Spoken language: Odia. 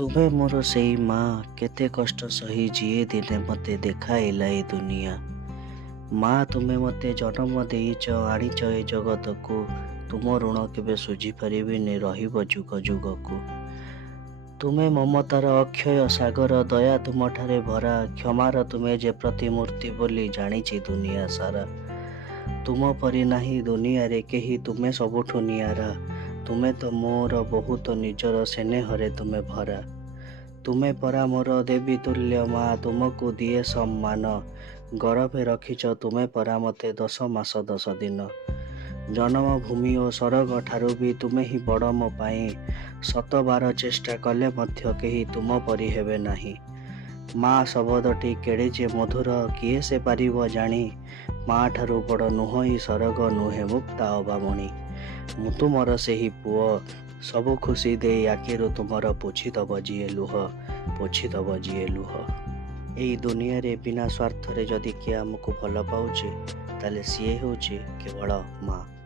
ତୁମେ ମୋର ସେଇ ମା, କେତେ କଷ୍ଟ ସହି ଯିଏ ଦିନେ ମୋତେ ଦେଖାଇଲା ଏ ଦୁନିଆ। ମା, ତୁମେ ମୋତେ ଜନ୍ମ ଦେଇଛ, ଆଣିଛ ଏ ଜଗତକୁ। ତୁମ ଋଣ କେବେ ଶୁଝିପାରିବିନି, ରହିବ ଯୁଗ ଯୁଗକୁ। ତୁମେ ମମତାର ଅକ୍ଷୟ ସାଗର, ଦୟା ତୁମଠାରେ ଭରା। କ୍ଷମାର ତୁମେ ଯେ ପ୍ରତିମୂର୍ତ୍ତି ବୋଲି ଜାଣିଛି ଦୁନିଆ ସାରା। ତୁମ ପରି ନାହିଁ ଦୁନିଆରେ କେହି, ତୁମେ ସବୁଠୁ ନିଆରା। ତୁମେ ତ ମୋର ବହୁତ ନିଜର, ସ୍ନେହରେ ତୁମେ ଭରା। ତୁମେ ପରା ମୋର ଦେବୀ ତୁଲ୍ୟ ମା, ତୁମକୁ ଦିଏ ସମ୍ମାନ। ଗର୍ଭରେ ରଖିଛ ତୁମେ ପରା ମୋତେ 10 ମାସ 10 ଦିନ। ଜନ୍ମଭୂମି ଓ ସ୍ୱର୍ଗ ଠାରୁ ବି ତୁମେ ହିଁ ବଡ଼ ମୋ ପାଇଁ। 100 ଚେଷ୍ଟା କଲେ ମଧ୍ୟ କେହି ତୁମ ପରି ହେବେ ନାହିଁ। ମା ଶବ୍ଦଟି କେଡ଼େ ଯେ ମଧୁର, କିଏ ସେ ପାରିବ ଜାଣି। ମା ଠାରୁ ବଡ଼ ନୁହଁ ସ୍ୱର୍ଗ, ନୁହେଁ ମୁକ୍ତା ଅବାମୁଣି। ମୁଁ ତୁମର ସେହି ପୁଅ, ସବୁ ଖୁସି ଦେଇ ଆଖିରୁ ତୁମର ପୋଛିଦବ ଯିଏ ଲୁହ, ପୋଛିଦବ ଯିଏ ଲୁହ। ଏଇ ଦୁନିଆରେ ବିନା ସ୍ୱାର୍ଥରେ ଯଦି କିଏ ଆମକୁ ଭଲ ପାଉଛି, ତାହେଲେ ସିଏ ହେଉଛି କେବଳ ମା।